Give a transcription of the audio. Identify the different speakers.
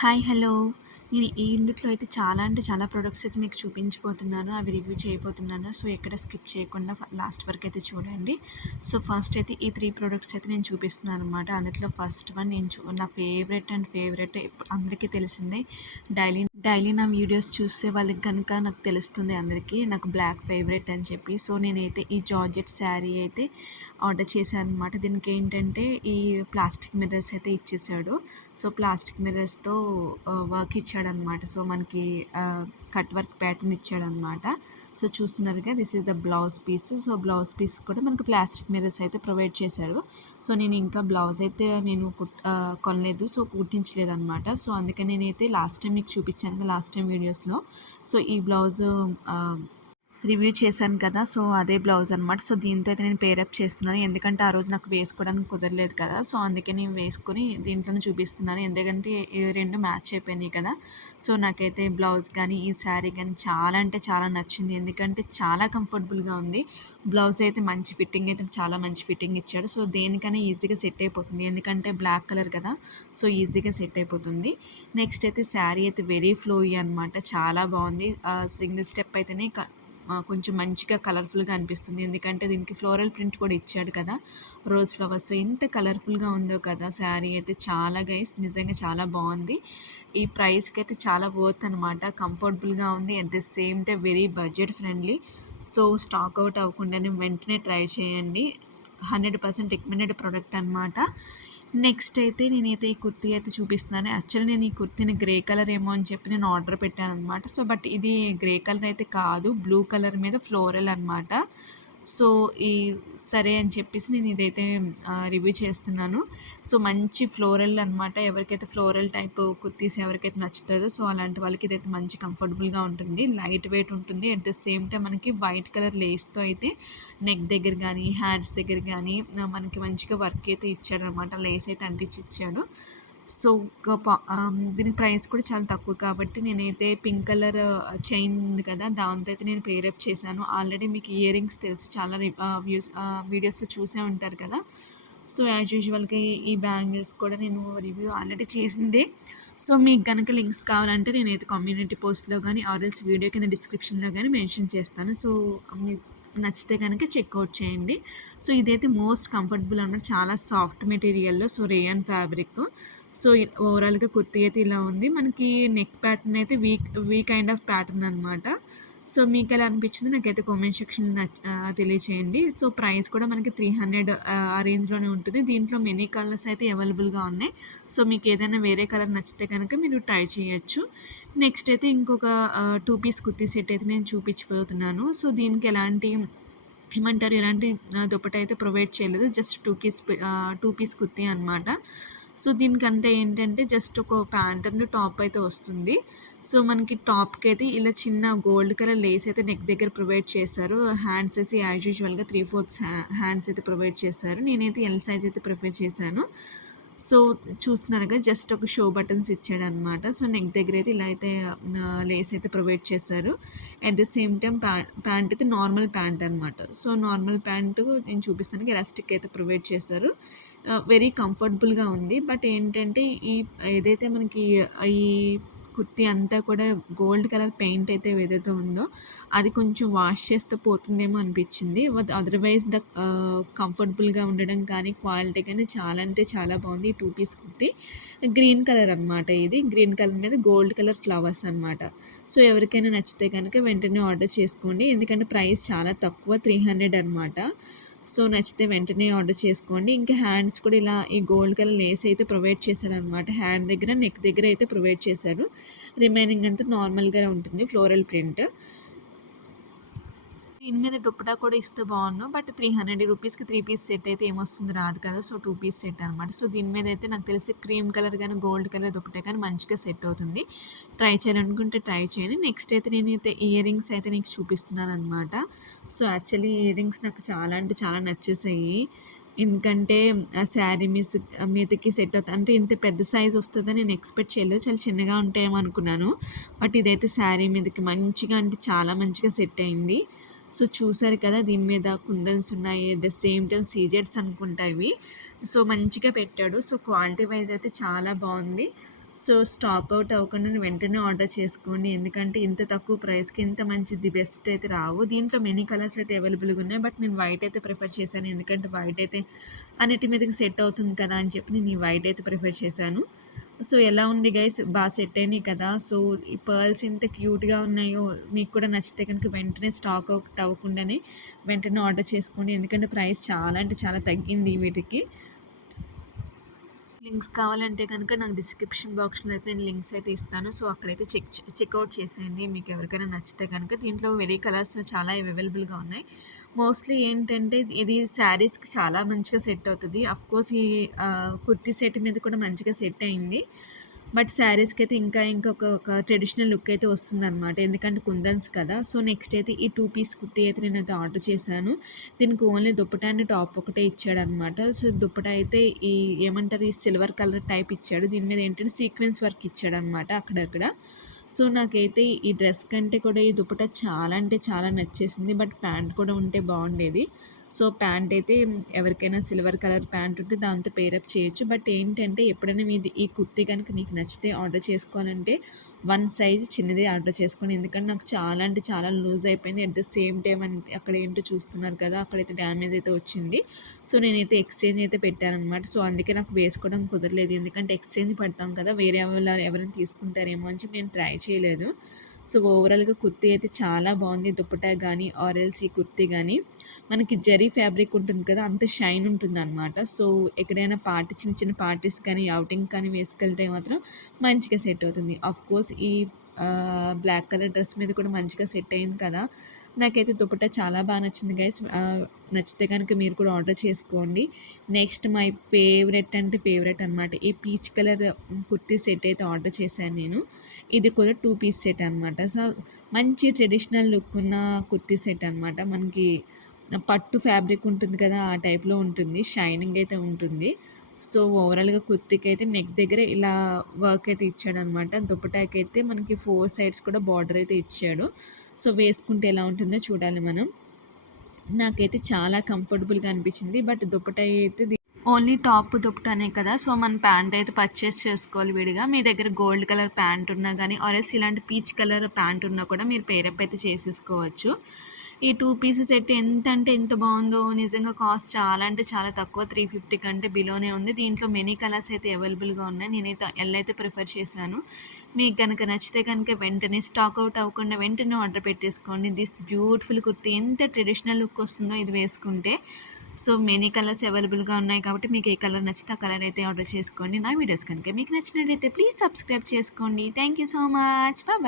Speaker 1: Hi hello. నేను ఈ ఇందుట్లో అయితే చాలా అంటే చాలా ప్రొడక్ట్స్ అయితే మీకు చూపించబోతున్నాను. అవి రివ్యూ చేయబోతున్నాను. సో ఎక్కడ స్కిప్ చేయకుండా లాస్ట్ వరకు అయితే చూడండి. సో ఫస్ట్ అయితే ఈ త్రీ ప్రొడక్ట్స్ అయితే నేను చూపిస్తున్నాను అనమాట అందులో ఫస్ట్ వన్ నేను చూ నా ఫేవరెట్ అండ్ ఫేవరెట్ అందరికీ తెలిసిందే. డైలీ డైలీ నా వీడియోస్ చూసే వాళ్ళకి కనుక నాకు తెలుస్తుంది అందరికీ నాకు బ్లాక్ ఫేవరెట్ అని చెప్పి. సో నేనైతే ఈ జార్జెట్ శారీ అయితే ఆర్డర్ చేశాను అనమాట దీనికి ఏంటంటే ఈ ప్లాస్టిక్ మిర్రర్స్ అయితే ఇచ్చేసాడు. సో ప్లాస్టిక్ మిర్రర్స్తో వర్క్ ఇచ్చాడనమాట సో మనకి కట్ వర్క్ ప్యాటర్న్ ఇచ్చాడనమాట. సో చూస్తున్నారుగా this is the blouse piece so blouse piece కూడా మనకు ప్లాస్టిక్ మిర్రర్స్ అయితే ప్రొవైడ్ చేశారు సో నేను ఇంకా బ్లౌజ్ అయితే నేను కొనలేదు. సో కుట్టించలేదు అనమాట సో అందుకని నేనైతే లాస్ట్ టైం మీకు చూపించాను లాస్ట్ టైం వీడియోస్లో సో ఈ బ్లౌజ్ రివ్యూ చేశాను కదా సో అదే బ్లౌజ్ అనమాట సో దీంతో అయితే నేను పేరప్ చేస్తున్నాను. ఎందుకంటే ఆ రోజు నాకు వేసుకోవడానికి కుదరలేదు కదా సో అందుకే నేను వేసుకొని దీంట్లోనే చూపిస్తున్నాను. ఎందుకంటే ఈ రెండు మ్యాచ్ అయిపోయినాయి కదా సో నాకైతే బ్లౌజ్ కానీ ఈ శారీ కానీ చాలా అంటే చాలా నచ్చింది. ఎందుకంటే చాలా కంఫర్టబుల్గా ఉంది. బ్లౌజ్ అయితే మంచి ఫిట్టింగ్ అయితే చాలా మంచి ఫిట్టింగ్ ఇచ్చాడు. సో దేనికైనా ఈజీగా సెట్ అయిపోతుంది. ఎందుకంటే బ్లాక్ కలర్ కదా సో ఈజీగా సెట్ అయిపోతుంది. నెక్స్ట్ అయితే శారీ అయితే వెరీ ఫ్లోయి అనమాట చాలా బాగుంది. సింగిల్ స్టెప్ అయితేనే కొంచెం మంచిగా కలర్ఫుల్గా అనిపిస్తుంది. ఎందుకంటే దీనికి ఫ్లోరల్ ప్రింట్ కూడా ఇచ్చాడు కదా. రోజ్ ఫ్లవర్స్ ఎంత కలర్ఫుల్గా ఉందో కదా శారీ అయితే చాలా గైస్ నిజంగా చాలా బాగుంది. ఈ ప్రైస్కి అయితే చాలా వర్త్ అనమాట కంఫర్టబుల్గా ఉంది. At the same time very budget friendly so stock out అవ్వకుండానే వెంటనే ట్రై చేయండి. హండ్రెడ్ పర్సెంట్ రికమెండెడ్ ప్రోడక్ట్ అనమాట నెక్స్ట్ అయితే నేనైతే ఈ కుర్తీ అయితే చూపిస్తున్నాను. యాక్చువల్లీ నేను ఈ కుర్తీని గ్రే కలర్ ఏమో అని చెప్పి నేను ఆర్డర్ పెట్టాను అనమాట సో బట్ ఇది గ్రే కలర్ అయితే కాదు. బ్లూ కలర్ మీద ఫ్లోరల్ అనమాట సో ఈ సరే అని చెప్పేసి నేను ఇదైతే రివ్యూ చేస్తున్నాను. సో మంచి ఫ్లోరల్ అనమాట ఎవరికైతే ఫ్లోరల్ టైప్ కుర్తీస్ ఎవరికైతే నచ్చుతుందో సో అలాంటి వాళ్ళకి ఇదైతే మంచి కంఫర్టబుల్గా ఉంటుంది. లైట్ వెయిట్ ఉంటుంది. అట్ ద సేమ్ టైం మనకి వైట్ కలర్ లేస్తో అయితే నెక్ దగ్గర కానీ హ్యాండ్స్ దగ్గర కానీ మనకి మంచిగా వర్క్ అయితే ఇచ్చాడు అనమాట లేస్ అయితే అంటించి ఇచ్చాడు. సో దీని ప్రైస్ కూడా చాలా తక్కువ కాబట్టి నేనైతే పింక్ కలర్ చైన్ ఉంది కదా దాంతో అయితే నేను పేరప్ చేశాను. ఆల్రెడీ మీకు ఇయర్ రింగ్స్ తెలుసు చాలా వ్యూస్ వీడియోస్లో చూసే ఉంటారు కదా. సో యాజ్ యూజువల్గా ఈ బ్యాంగిల్స్ కూడా నేను రివ్యూ ఆల్రెడీ చేసిందే. సో మీకు కనుక లింక్స్ కావాలంటే నేనైతే కమ్యూనిటీ పోస్ట్లో కానీ ఆర్ఎల్స్ వీడియో కింద డిస్క్రిప్షన్లో కానీ మెన్షన్ చేస్తాను. సో మీ నచ్చితే కనుక చెక్అవుట్ చేయండి. సో ఇదైతే మోస్ట్ కంఫర్టబుల్ అన్నమాట చాలా soft మెటీరియల్లో. So rayon fabric. So ఓవరాల్గా కుర్తీ అయితే ఇలా ఉంది. మనకి నెక్ ప్యాటర్న్ అయితే week V kind of pattern అనమాట సో మీకు ఎలా అనిపించింది? నాకైతే కామెంట్ సెక్షన్లో తెలియచేయండి. సో ప్రైస్ కూడా మనకి త్రీ హండ్రెడ్ ఆ రేంజ్లోనే ఉంటుంది. దీంట్లో మెనీ కలర్స్ అయితే అవైలబుల్గా ఉన్నాయి. సో మీకు ఏదైనా వేరే కలర్ నచ్చితే కనుక మీరు ట్రై చేయొచ్చు. నెక్స్ట్ అయితే ఇంకొక టూ పీస్ కుర్తీ సెట్ అయితే నేను చూపించిపోతున్నాను సో దీనికి ఎలాంటి ఏమంటారు? ఎలాంటి దుప్పట అయితే ప్రొవైడ్ చేయలేదు. Just two piece two piece kurti అనమాట సో దీనికంటే ఏంటంటే జస్ట్ ఒక ప్యాంట్ అండ్ టాప్ అయితే వస్తుంది. సో మనకి టాప్కి అయితే ఇలా చిన్న గోల్డ్ కలర్ లేస్ అయితే నెక్ దగ్గర ప్రొవైడ్ చేశారు. హ్యాండ్స్ అయితే యాజ్ యూజువల్గా త్రీ ఫోర్త్స్ హ్యాండ్స్ అయితే ప్రొవైడ్ చేశారు. నేనైతే ఎల్ సైజ్ అయితే ప్రిఫర్ చేశాను. సో చూస్తున్నారు కదా జస్ట్ ఒక షో బటన్స్ ఇచ్చాడు అనమాట సో నెక్ దగ్గర అయితే ఇలా అయితే లేస్ అయితే ప్రొవైడ్ చేశారు. At the same time pant అయితే నార్మల్ ప్యాంట్ అనమాట. సో నార్మల్ ప్యాంటు నేను చూపిస్తాను ఎలాస్టిక్ అయితే ప్రొవైడ్ చేశారు. వెరీ కంఫర్టబుల్గా ఉంది. బట్ ఏంటంటే ఈ ఏదైతే మనకి ఈ కుర్తీ అంతా కూడా గోల్డ్ కలర్ పెయింట్ అయితే ఏదైతే ఉందో అది కొంచెం వాష్ చేస్తే పోతుందేమో అనిపించింది. అదర్వైజ్ ద కంఫర్టబుల్గా ఉండడం కానీ క్వాలిటీ కానీ చాలా అంటే చాలా బాగుంది ఈ two piece kurti. Green colour అనమాట ఇది. గ్రీన్ కలర్ మీద గోల్డ్ కలర్ ఫ్లవర్స్ అనమాట సో ఎవరికైనా నచ్చితే కనుక వెంటనే ఆర్డర్ చేసుకోండి. ఎందుకంటే ప్రైస్ చాలా తక్కువ త్రీ హండ్రెడ్ అనమాట సో నచ్చితే వెంటనే ఆర్డర్ చేసుకోండి. ఇంకా హ్యాండ్స్ కూడా ఇలా ఈ గోల్డ్ కలర్ లేస్ అయితే ప్రొవైడ్ చేశారు అనమాట హ్యాండ్ దగ్గర నెక్ దగ్గర అయితే ప్రొవైడ్ చేశారు. రిమైనింగ్ అంతా నార్మల్గా ఉంటుంది ఫ్లోరల్ ప్రింట్. దీని మీద దుప్పటా కూడా ఇస్తే బాగుండు బట్ త్రీ హండ్రెడ్ రూపీస్కి త్రీ పీస్ సెట్ అయితే ఏమొస్తుంది రాదు కదా సో టూ పీస్ సెట్ అనమాట సో దీని మీద అయితే నాకు తెలిసి క్రీమ్ కలర్ కానీ గోల్డ్ కలర్ దుప్పటే కానీ మంచిగా సెట్ అవుతుంది. ట్రై చేయాలనుకుంటే ట్రై చేయండి. నెక్స్ట్ అయితే నేను అయితే ఇయర్ రింగ్స్ అయితే నీకు చూపిస్తున్నాను అనమాట సో యాక్చువల్లీ ఇయర్ రింగ్స్ నాకు చాలా అంటే చాలా నచ్చేసాయి. ఎందుకంటే ఆ శారీ మిస్ మీదకి సెట్ అవుతుంది అంటే ఇంత పెద్ద సైజ్ వస్తుందని నేను ఎక్స్పెక్ట్ చేయలేదు. చాలా చిన్నగా ఉంటాయేమో అనుకున్నాను. బట్ ఇదైతే శారీ మీదకి మంచిగా అంటే చాలా మంచిగా సెట్ అయింది. సో చూసారు కదా దీని మీద కుందన్స్ ఉన్నాయి ద సేమ్ టైం సీజెట్స్ అనుకుంటా ఇవి. సో మంచిగా పెట్టాడు. సో క్వాలిటీ వైజ్ అయితే చాలా బాగుంది. సో స్టాక్ అవుట్ అవ్వకుండా వెంటనే ఆర్డర్ చేసుకోండి. ఎందుకంటే ఇంత తక్కువ ప్రైస్కి ఇంత మంచిది బెస్ట్ అయితే రావు. దీంట్లో మెనీ కలర్స్ అయితే అవైలబుల్గా ఉన్నాయి. బట్ నేను వైట్ అయితే ప్రిఫర్ చేశాను. ఎందుకంటే వైట్ అయితే అన్నిటి మీదకి సెట్ అవుతుంది కదా అని చెప్పి నేను ఈ వైట్ అయితే ప్రిఫర్ చేశాను. సో ఎలా ఉంది గైస్ బాగా సెట్ అయినాయి కదా. సో ఈ పర్ల్స్ ఎంత క్యూట్గా ఉన్నాయో మీకు కూడా నచ్చితే కనుక వెంటనే స్టాక్ అవుట్ అవ్వకుండానే వెంటనే ఆర్డర్ చేసుకోండి. ఎందుకంటే ప్రైస్ చాలా అంటే చాలా తగ్గింది వీటికి. లింక్స్ కావాలంటే కనుక నాకు డిస్క్రిప్షన్ బాక్స్లో అయితే నేను లింక్స్ అయితే ఇస్తాను. సో అక్కడైతే చెక్ చెక్అవుట్ చేసేయండి. మీకు ఎవరికైనా నచ్చితే కనుక. దీంట్లో వెరీ కలర్స్ చాలా అవైలబుల్గా ఉన్నాయి. మోస్ట్లీ ఏంటంటే ఇది శారీస్కి చాలా మంచిగా సెట్ అవుతుంది. అఫ్కోర్స్ ఈ కుర్తీ సెట్ మీద కూడా మంచిగా సెట్ అయింది. బట్ శారీస్కి అయితే ఇంకా ఇంకొక ఒక ట్రెడిషనల్ లుక్ అయితే వస్తుంది అనమాట ఎందుకంటే కుందన్స్ కదా. సో నెక్స్ట్ అయితే ఈ టూ పీస్ కుర్తీ అయితే నేను అయితే ఆర్డర్ చేశాను. దీనికి ఓన్లీ దుప్పట అండ్ టాప్ ఒకటే ఇచ్చాడు అనమాట సో దుప్పట అయితే ఈ ఏమంటారు ఈ సిల్వర్ కలర్ టైప్ ఇచ్చాడు. దీని మీద ఏంటంటే సీక్వెన్స్ వర్క్ ఇచ్చాడు అనమాట అక్కడక్కడ. సో నాకైతే ఈ డ్రెస్ కంటే కూడా ఈ దుప్పట చాలా అంటే చాలా నచ్చేసింది. బట్ ప్యాంట్ కూడా ఉంటే బాగుండేది. సో ప్యాంట్ అయితే ఎవరికైనా సిల్వర్ కలర్ ప్యాంట్ ఉంటే దాంతో పేరప్ చేయొచ్చు. బట్ ఏంటంటే ఎప్పుడైనా మీది ఈ కుర్తీ కనుక నీకు నచ్చితే ఆర్డర్ చేసుకోవాలంటే వన్ సైజ్ చిన్నది ఆర్డర్ చేసుకోండి. ఎందుకంటే నాకు చాలా అంటే చాలా లూజ్ అయిపోయింది. అట్ ద సేమ్ టైం అంటే అక్కడ ఏంటో చూస్తున్నారు కదా అక్కడైతే డ్యామేజ్ అయితే వచ్చింది. సో నేనైతే ఎక్స్చేంజ్ అయితే పెట్టానమాట సో అందుకే నాకు వేసుకోవడం కుదరలేదు. ఎందుకంటే ఎక్స్చేంజ్ పడతాం కదా వేరే వాళ్ళు ఎవరైనా తీసుకుంటారేమో అని చెప్పి నేను ట్రై చేయలేదు. సో ఓవరాల్గా కుర్తీ అయితే చాలా బాగుంది. దుప్పటా కానీ ఆర్ఎల్సీ కుర్తీ కానీ మనకి జరీ ఫ్యాబ్రిక్ ఉంటుంది కదా అంత షైన్ ఉంటుంది అనమాట సో ఎక్కడైనా పార్టీ చిన్న చిన్న పార్టీస్ కానీ అవుటింగ్ కానీ వేసుకెళ్తే మాత్రం మంచిగా సెట్ అవుతుంది. ఆఫ్ కోర్స్ ఈ బ్లాక్ కలర్ డ్రెస్ మీద కూడా మంచిగా సెట్ అయింది కదా. నాకైతే దుపట్టా చాలా బాగా నచ్చింది గైస్ నచ్చితే కనుక మీరు కూడా ఆర్డర్ చేసుకోండి. నెక్స్ట్ మై ఫేవరెట్ అంటే ఫేవరెట్ అనమాట ఈ పీచ్ కలర్ కుర్తీ సెట్ అయితే ఆర్డర్ చేశాను నేను. ఇది కూడా టూ పీస్ సెట్ అనమాట సో మంచి ట్రెడిషనల్ లుక్ ఉన్న కుర్తీ సెట్ అనమాట మనకి పట్టు ఫ్యాబ్రిక్ ఉంటుంది కదా ఆ టైప్లో ఉంటుంది. షైనింగ్ అయితే ఉంటుంది. సో ఓవరాల్గా కుర్తికి అయితే నెక్ దగ్గర ఇలా వర్క్ అయితే ఇచ్చాడు అనమాట దుప్పటాకి అయితే మనకి ఫోర్ సైడ్స్ కూడా బార్డర్ అయితే ఇచ్చాడు. సో వేసుకుంటే ఎలా ఉంటుందో చూడాలి మనం. నాకైతే చాలా కంఫర్టబుల్గా అనిపించింది. బట్ దుప్పట అయితే ఓన్లీ టాప్ దుప్పటనే కదా. సో మన ప్యాంట్ అయితే పర్చేస్ చేసుకోవాలి విడిగా. మీ దగ్గర గోల్డ్ కలర్ ప్యాంట్ ఉన్నా కానీ ఆర్ఎస్ ఇలాంటి పీచ్ కలర్ ప్యాంట్ ఉన్నా కూడా మీరు పేరప్ అయితే చేసేసుకోవచ్చు. ఈ టూ పీస్ సెట్ ఎంత అంటే ఎంత బాగుందో నిజంగా కాస్ట్ చాలా అంటే చాలా తక్కువ. త్రీ ఫిఫ్టీ కంటే బిలోనే ఉంది. దీంట్లో మెనీ కలర్స్ అయితే అవైలబుల్గా ఉన్నాయి. నేనైతే ఎల్ అయితే ప్రిఫర్ చేశాను. మీకు కనుక నచ్చితే కనుక వెంటనే స్టాక్ అవుట్ అవ్వకుండా వెంటనే ఆర్డర్ పెట్టేసుకోండి. దిస్ బ్యూటిఫుల్ కుర్తీ ఎంత ట్రెడిషనల్ లుక్ వస్తుందో ఇది వేసుకుంటే. సో మెనీ కలర్స్ అవైలబుల్గా ఉన్నాయి కాబట్టి మీకు ఏ కలర్ నచ్చితే ఆ కలర్ అయితే ఆర్డర్ చేసుకోండి. నా వీడియోస్ కనుక మీకు నచ్చినట్లయితే ప్లీజ్ సబ్స్క్రైబ్ చేసుకోండి. Thank you so much bye